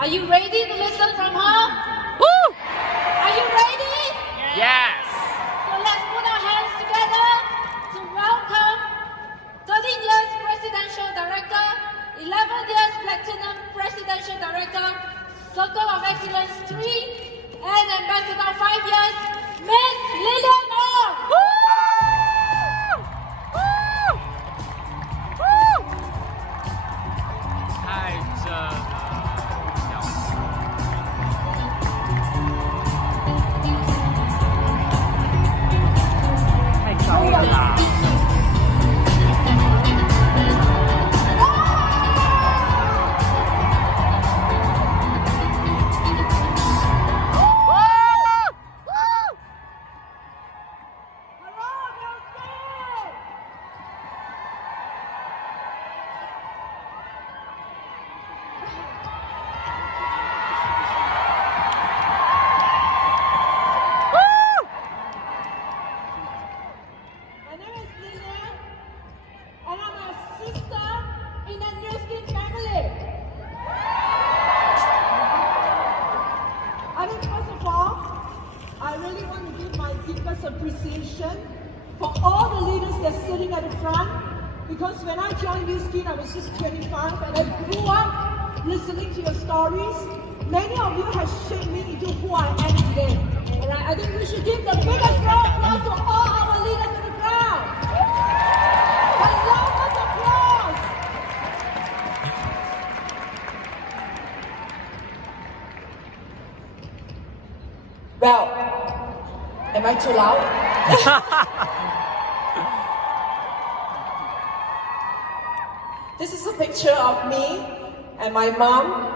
Are you ready to listen from her? Woo! Are you ready? Yes. So let's put our hands together to welcome 13 years Presidential Director, 11 years Platinum Presidential Director, Circle of Excellence 3, and Ambassador 5 years, Miss Lilian Ong. Woo! Woo! Woo! 太正了。太高了啦！My name is Lilian, and I'm a sister in the New Skin family. I think first of all, I really want to give my deepest appreciation for all the leaders that are sitting at the front, because when I joined New Skin, I was just 25, and I grew up listening to your stories. Many of you have shaped me into who I am today. Alright, I think we should give the biggest round of applause to all our leaders in the crowd. The loudest applause. Well, am I too loud? This is a picture of me and my mom.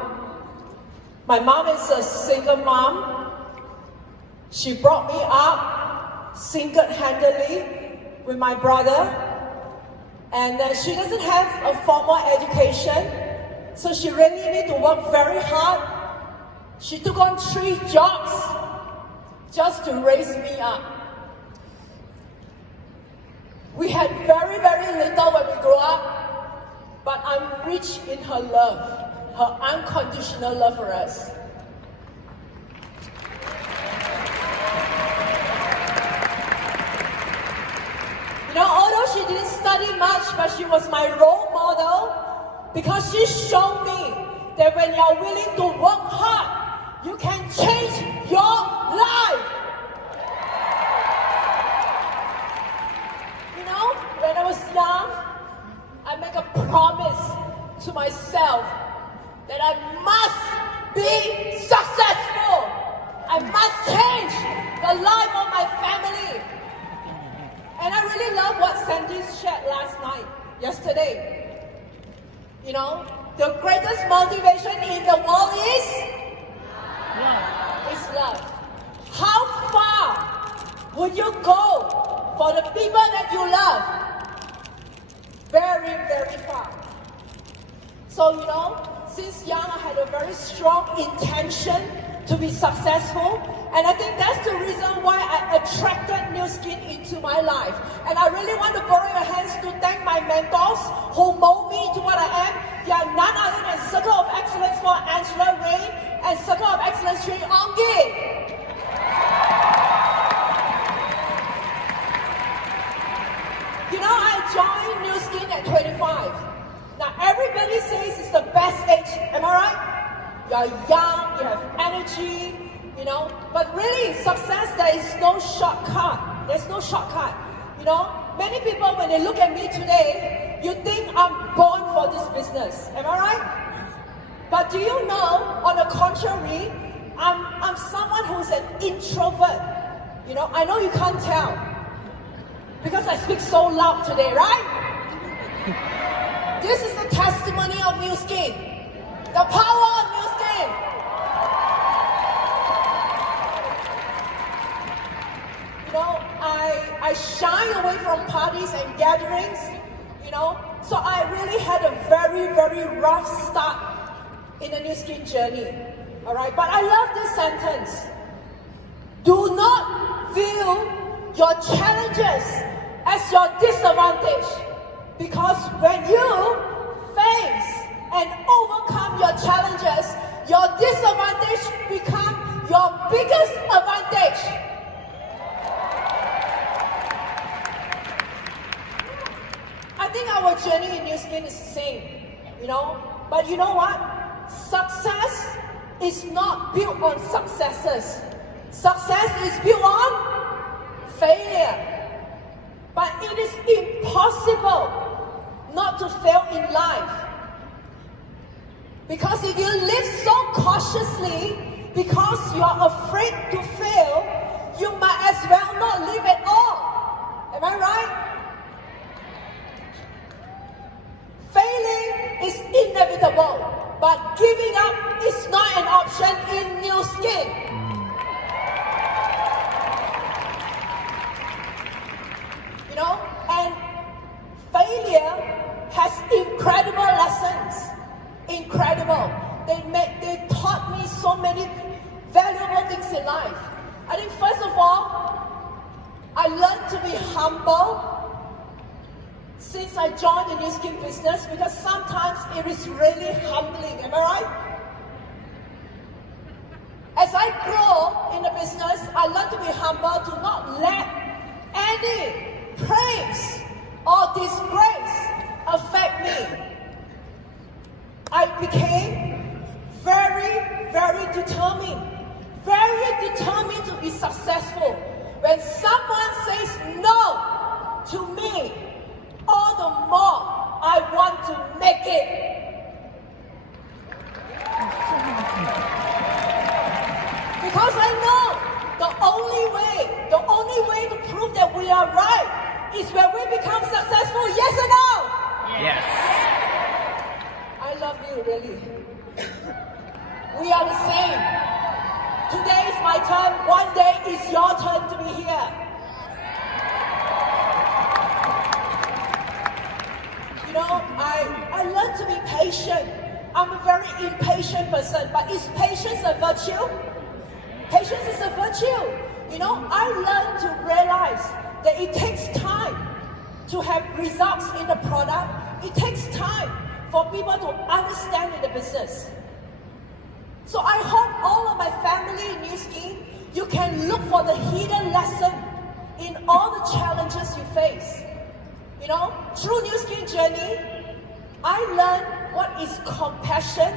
My mom is a single mom. She brought me up single-handedly with my brother. And she doesn't have a formal education, so she really need to work very hard. She took on 3 jobs just to raise me up. We had very, very little when we grew up, but I'm rich in her love, her unconditional love for us. You know, although she didn't study much, but she was my role model because she showed me that when you're willing to work hard, you can change your life. You know, when I was young, I make a promise to myself that I must be successful. I must change the life of my family. And I really love what Sandy shared yesterday. You know, the greatest motivation in the world is love. How far would you go for the people that you love? Very, very far. So, you know, since young, I had a very strong intention to be successful. And I think that's the reason why I attracted New Skin into my life. And I really want to borrow your hands to thank my mentors who mold me into what I am. They are none other than Circle of Excellence for Angela Ray and Circle of Excellence 3 Ong. You know, I joined New Skin at 25. Now everybody says it's the best age, am I right? You're young, you have energy, you know, but really success, there is no shortcut. There's no shortcut. You know, many people when they look at me today, you think I'm born for this business, am I right? But do you know, on the contrary, I'm someone who's an introvert. You know, I know you can't tell because I speak so loud today, right? This is the testimony of New Skin. The power of New Skin. You know, I shy away from parties and gatherings, you know, so I really had a very, very rough start in the New Skin journey. All right, but I love this sentence. Do not view your challenges as your disadvantage, because when you face and overcome your challenges, your disadvantage become your biggest advantage. I think our journey in New Skin is the same, But you know what? Success is not built on successes. Success is built on failure. But it is impossible not to fail in life. Because if you live so cautiously, because you are afraid to fail, you might as well not live at all. Am I right? Failing is inevitable, but giving up is not an option in New Skin. And failure has incredible lessons. Incredible. They taught me so many valuable things in life. I think first of all, I learned to be humble since I joined the New Skin business, because sometimes it is really humbling. Am I right? As I grow in the business, I learned to be humble, to not let any praise or disgrace affect me. I became very, very determined to be successful. When someone says no to me, all the more I want to make it. Because I know the only way to prove that we are right is when we become successful. Yes or no? Yes. I love you, really. We are the same. Today is my turn. One day is your turn to be here. I learned to be patient. I'm a very impatient person, but is patience a virtue? Patience is a virtue. I learned to realize that it takes time to have results in the product. It takes time for people to understand in the business. So I hope all of my family in New Skin, you can look for the hidden lesson in all the challenges you face. Through New Skin journey, I learned what is compassion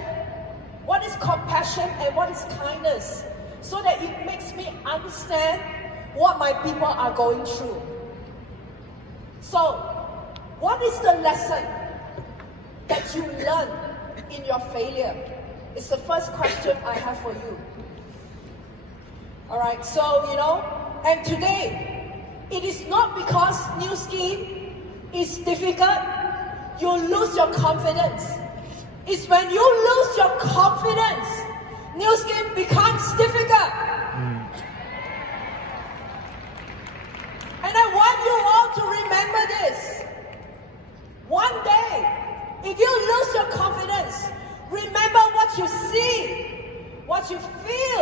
and what is kindness, so that it makes me understand what my people are going through. So, what is the lesson that you learn in your failure? It's the first question I have for you. Alright, so, and today, it is not because New Skin is difficult, you lose your confidence. It's when you lose your confidence, New Skin becomes difficult. And I want you all to remember this. One day, if you lose your confidence, remember what you see, what you feel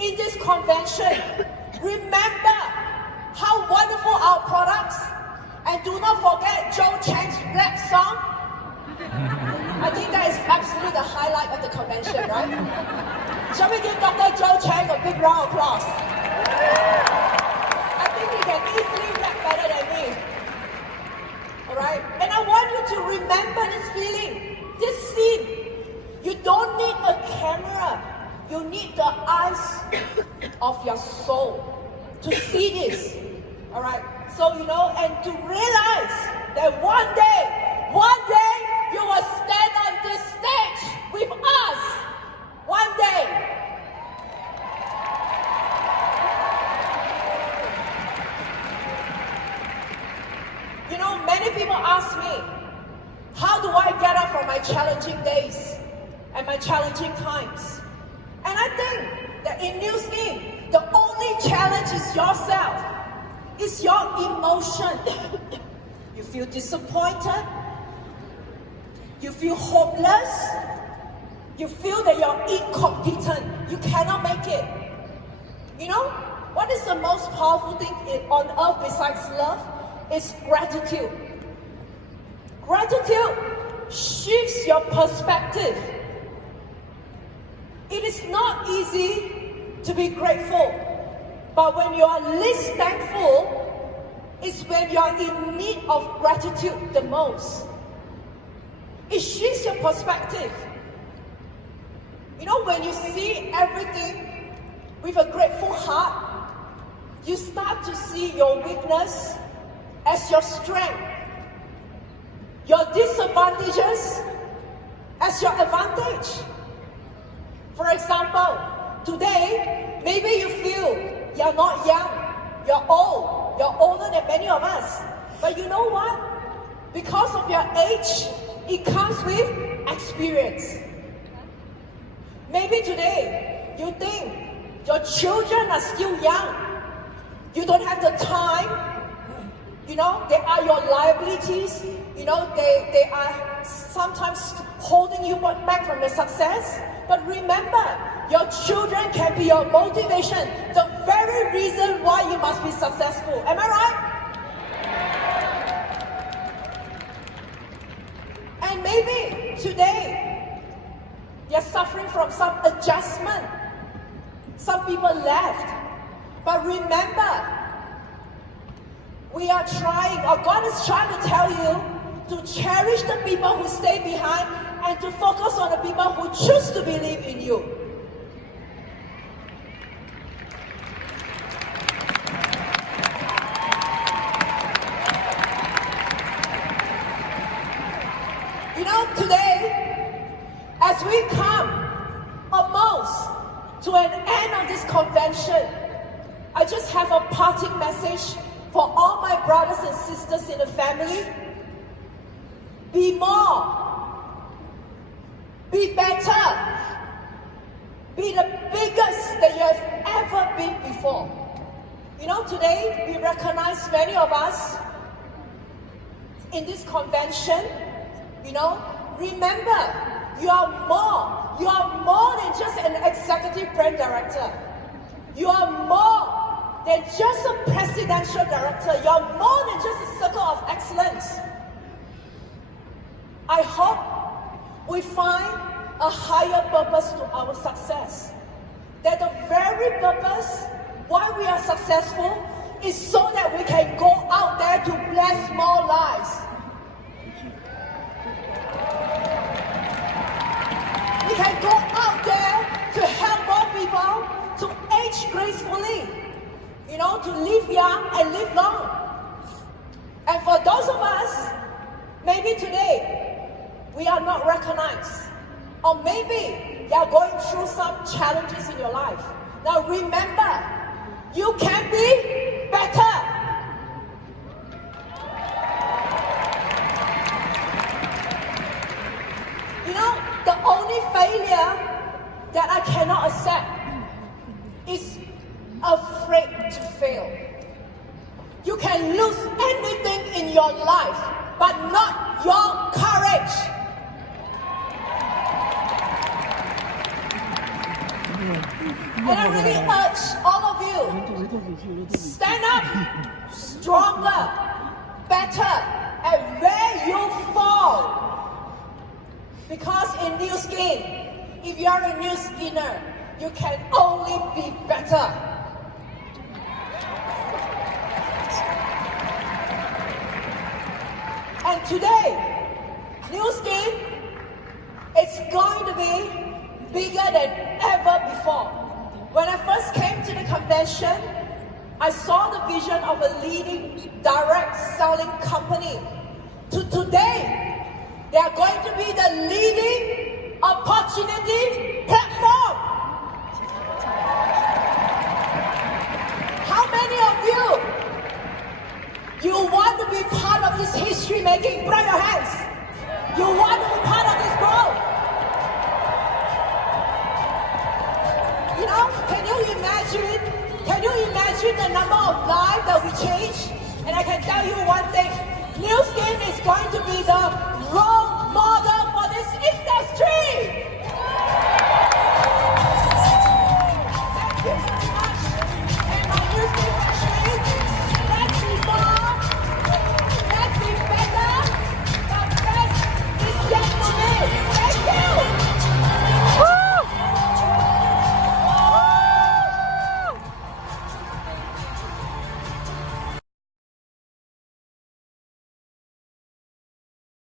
in this convention. Remember how wonderful our products, and do not forget Joe Chang's rap song. I think that is absolutely the highlight of the convention, right? Shall we give Dr. Joe Chang a big round of applause? I think he can easily rap better than me. Alright? And I want you to remember this feeling, this scene. You don't need a camera. You need the eyes of your soul to see this. Alright? So, and to realize that one day, you will stand on this stage with us. One day. Many people ask me, how do I get up from my challenging days and my challenging times? And I think that in New Skin, the only challenge is yourself. It's your emotion. You feel disappointed. You feel hopeless. You feel that you're incompetent. You cannot make it. What is the most powerful thing on earth besides love? It's gratitude. Gratitude shifts your perspective. It is not easy to be grateful, but when you are least thankful, it's when you are in need of gratitude the most. It shifts your perspective. You know, when you see everything with a grateful heart, you start to see your weakness as your strength, your disadvantages as your advantage. For example, today, maybe you feel you're not young, you're old, you're older than many of us. But you know what? Because of your age, it comes with experience. Maybe today, you think your children are still young. You don't have the time. You know, they are your liabilities. You know, they are sometimes holding you back from your success. But remember, your children can be your motivation, the very reason why you must be successful. Am I right? And maybe today, you're suffering from some adjustment. Some people left. But remember, we are trying, or God is trying to tell you to cherish the people who stay behind and to focus on the people who choose to believe in you. You know, today, as we come almost to an end of this convention, I just have a parting message for all my brothers and sisters in the family. Be more. Be better. Be the biggest that you have ever been before. You know, today we recognize many of us in this convention. You know, remember, you are more. You are more than just an executive brand director. You are more than just a presidential director. You are more than just a circle of excellence. I hope we find a higher purpose to our success. That the very purpose why we are successful is so that we can go out there to bless more lives. We can go out there to help more people to age gracefully, you know, to live young and live long. And for those of us, maybe today, we are not recognized. Or maybe you are going through some challenges in your life. Now remember, you can be better. You know, the only failure that I cannot accept is afraid to fail. You can lose anything in your life, but not your courage. And I really urge all of you, stand up stronger, better, and where you fall. Because in New Skin, if you are a new skinner, you can only be better. And today, New Skin is going to be bigger than ever before. When I first came to the convention, I saw the vision of a leading direct selling company. To today, they are going to be the leading opportunity platform. How many of you want to be part of this history making? Put up your hands. You want to be part of this growth. You know, can you imagine the number of lives that we change? And I can tell you one thing, New Skin is going to be the role model for this industry.